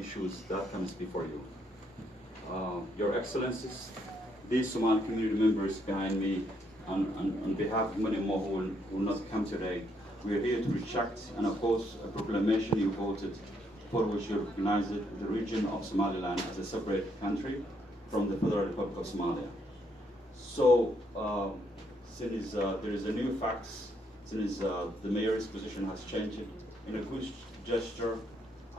issues that comes before you. Your Excellencies, these Somali community members behind me, on behalf of many more who will not come today, we are here to reject and oppose a proclamation you voted for, which you recognize the region of Somaliland as a separate country from the Federal Republic of Somalia. So, since there is a new facts, since the mayor's position has changed, in a good gesture,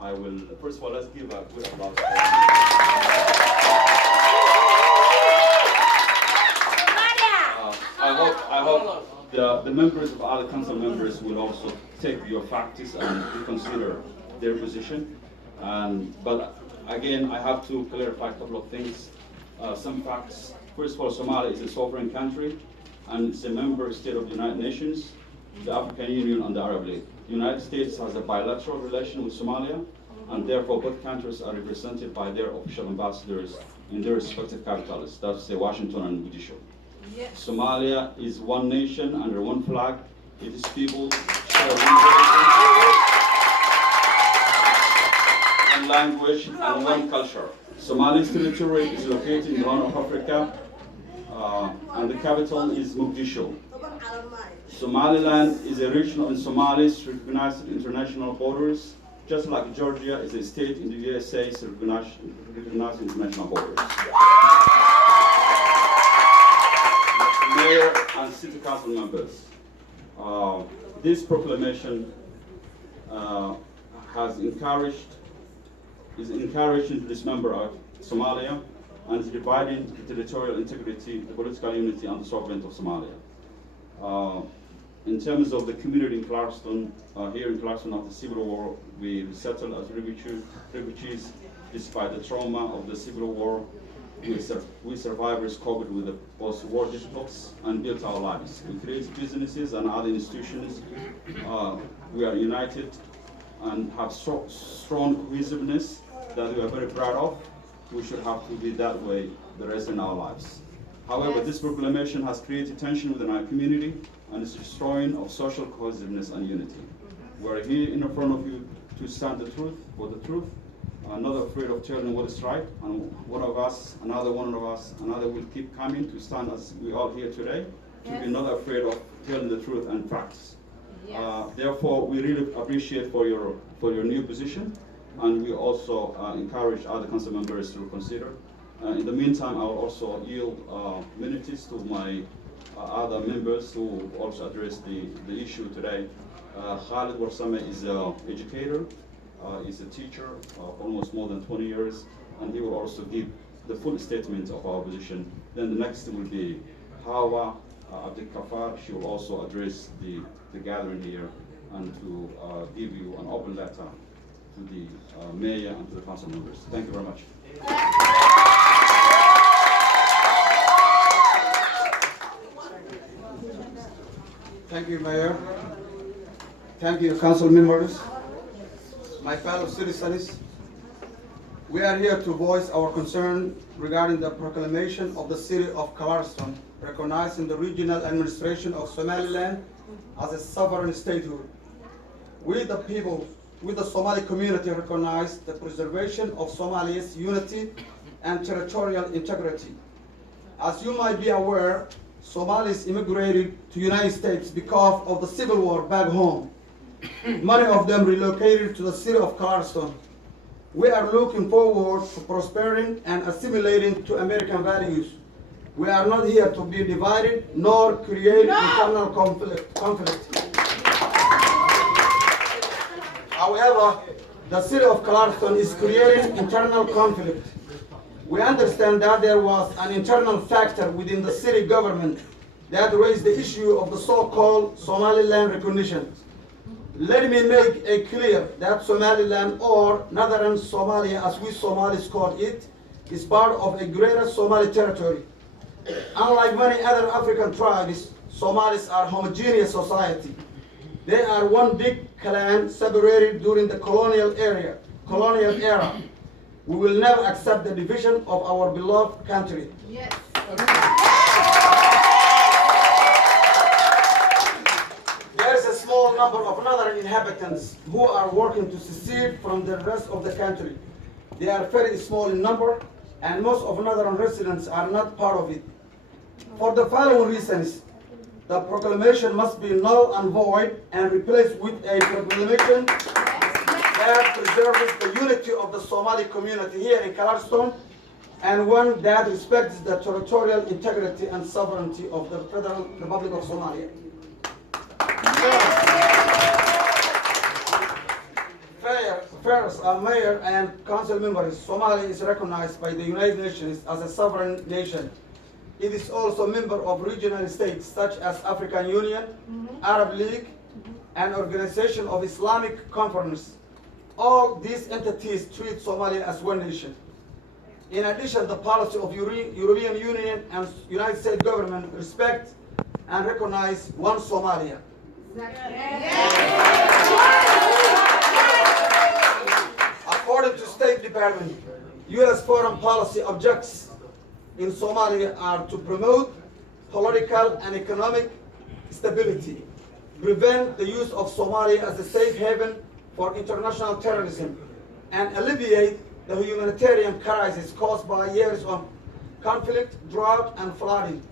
I will, first of all, let's give a good applause. I hope the members of other council members will also take your facts and reconsider their position. But again, I have to clarify a couple of things. Some facts. First of all, Somalia is a sovereign country, and it's a member state of the United Nations, the African Union, and the Arab League. The United States has a bilateral relation with Somalia, and therefore both countries are represented by their official ambassadors in their respective capitals. That's Washington and Mogadishu. Yes. Somalia is one nation under one flag. Its people share one language and one culture. Somali's territory is located in the Horn of Africa, and the capital is Mogadishu. Somaliland is a region of Somalis recognized international borders, just like Georgia is a state in the USA recognized international borders. Mayor and city council members, this proclamation is encouraging to dismember of Somalia and is dividing the territorial integrity, the political unity, and the sovereignty of Somalia. In terms of the community in Clarkston, here in Clarkston after the Civil War, we settled as refugees despite the trauma of the Civil War. We survivors coped with the post-war difficulties and built our lives. We created businesses and other institutions. We are united and have strong cohesiveness that we are very proud of. We should have to be that way the rest of our lives. However, this proclamation has created tension within our community and is destroying of social cohesiveness and unity. We are here in front of you to stand the truth for the truth, not afraid of telling what is right, and one of us, another will keep coming to stand as we all here today, to be not afraid of telling the truth and facts. Therefore, we really appreciate for your new position, and we also encourage other council members to consider. In the meantime, I will also yield minutes to my other members who also address the issue today. Khalid Warsame is an educator, is a teacher of almost more than 20 years, and he will also give the full statement of our position. Then the next will be Hawa Abdiqadir. She will also address the gathering here and to give you an open letter to the mayor and to the council members. Thank you very much. Thank you, Mayor. Thank you, council members, my fellow citizens. We are here to voice our concern regarding the proclamation of the city of Clarkston, recognizing the regional administration of Somaliland as a sovereign statehood. We, the people, with the Somali community, recognize the preservation of Somalia's unity and territorial integrity. As you might be aware, Somalis immigrated to the United States because of the Civil War back home. Many of them relocated to the city of Clarkston. We are looking forward to prospering and assimilating to American values. We are not here to be divided nor create internal conflict. However, the city of Clarkston is creating internal conflict. We understand that there was an internal factor within the city government that raised the issue of the so-called Somaliland recognition. Let me make it clear that Somaliland, or Northern Somalia as we Somalis call it, is part of a greater Somali territory. Unlike many other African tribes, Somalis are a homogeneous society. They are one big clan separated during the colonial era. We will never accept the division of our beloved country. Yes. There is a small number of northern inhabitants who are working to secede from the rest of the country. They are very small in number, and most of northern residents are not part of it. For the following reasons, the proclamation must be null and void and replaced with a proclamation that preserves the unity of the Somali community here in Clarkston, and one that respects the territorial integrity and sovereignty of the Federal Republic of Somalia. First, Mayor and Council members, Somalia is recognized by the United Nations as a sovereign nation. It is also a member of regional states such as African Union, Arab League, and Organization of Islamic Conference. All these entities treat Somalia as one nation. In addition, the policy of European Union and United States government respect and recognize one Somalia. According to State Department, U.S. foreign policy objectives in Somalia are to promote political and economic stability, prevent the use of Somalia as a safe haven for international terrorism, and alleviate the humanitarian crisis caused by years of conflict, drought, and flooding.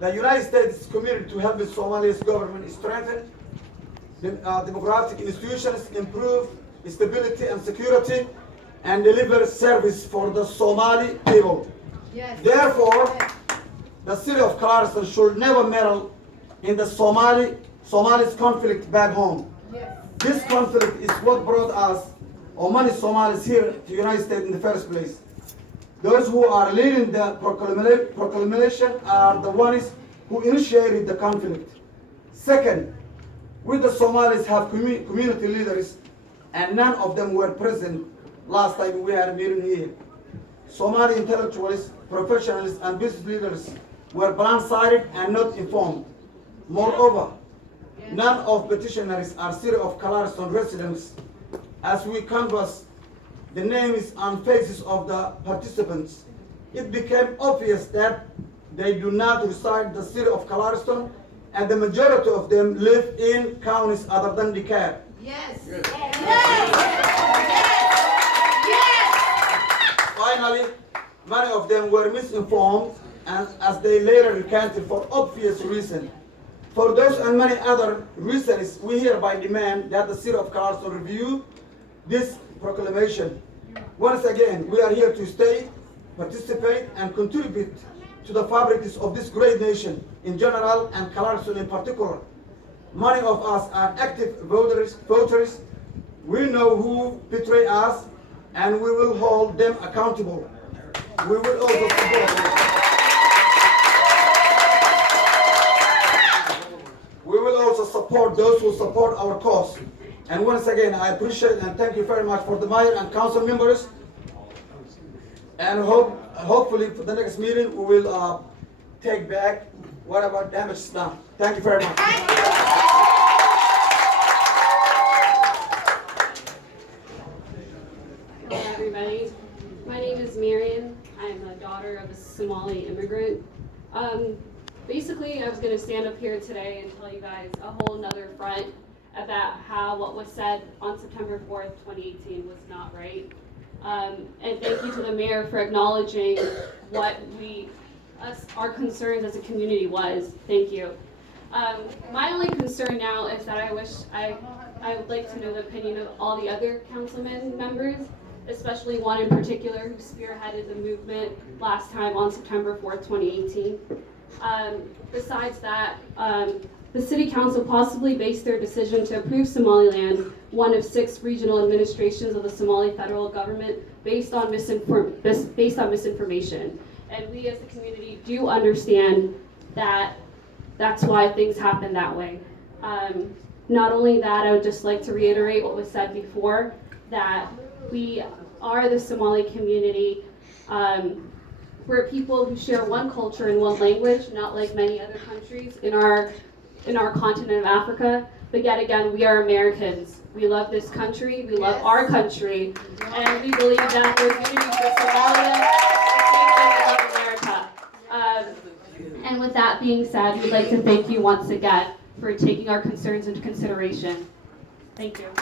The United States is committed to helping Somalia's government strengthen democratic institutions, improve stability and security, and deliver service for the Somali people. Yes. Therefore, the city of Clarkston should never meddle in the Somalis conflict back home. Yes. This conflict is what brought us, or many Somalis, here to the United States in the first place. Those who are leading the proclamation are the ones who initiated the conflict. Second, we the Somalis have community leaders, and none of them were present last time we had a meeting here. Somali intellectuals, professionals, and business leaders were blindsided and not informed. Moreover, none of petitioners are city of Clarkston residents. As we canvass the names and faces of the participants, it became obvious that they do not reside in the city of Clarkston, and the majority of them live in counties other than DeKalb. Yes. Yes. Yes. Yes. Finally, many of them were misinformed, and as they later recanted for obvious reasons. For those and many other reasons, we hereby demand that the city of Clarkston review this proclamation. Once again, we are here to stay, participate, and contribute to the fabric of this great nation in general and Clarkston in particular. Many of us are active voters. We know who betray us, and we will hold them accountable. We will also support. We will also support those who support our cause. And once again, I appreciate and thank you very much for the mayor and council members. And hopefully for the next meeting, we will take back whatever damage is done. Thank you very much. Hello, everybody. My name is Marion. I'm a daughter of a Somali immigrant. Basically, I was going to stand up here today and tell you guys a whole nother front about how what was said on September 4th, 2018 was not right. And thank you to the mayor for acknowledging what our concerns as a community was. Thank you. My only concern now is that I would like to know the opinion of all the other councilmen members, especially one in particular who spearheaded the movement last time on September 4th, 2018. Besides that, the City Council possibly based their decision to approve Somaliland, one of 6 regional administrations of the Somali federal government, based on misinformation. And we as a community do understand that that's why things happen that way. Not only that, I would just like to reiterate what was said before, that we are the Somali community. We're people who share one culture and one language, not like many other countries in our continent of Africa. But yet again, we are Americans. We love this country, we love our country, and we believe that there's unity for Somalia, the same way we love America. And with that being said, we'd like to thank you once again for taking our concerns into consideration. Thank you.